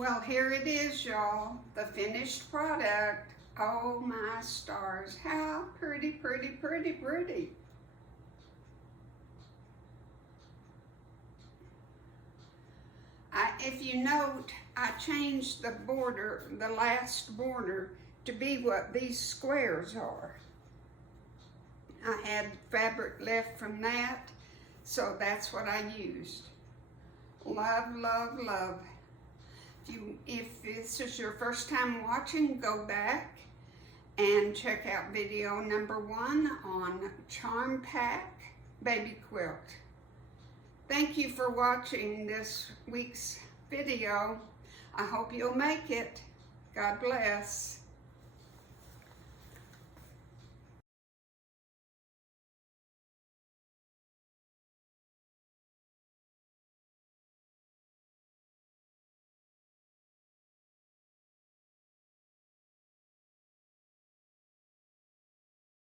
Well, here it is, y'all, the finished product. Oh my stars, how pretty, pretty, pretty, pretty. If you note, I changed the border, the last border, to be what these squares are. I had fabric left from that, so that's what I used. Love, love, love. If this is your first time watching, go back and check out video number 1 on Charm Pack Baby Quilt. Thank you for watching this week's video. I hope you'll make it. God bless.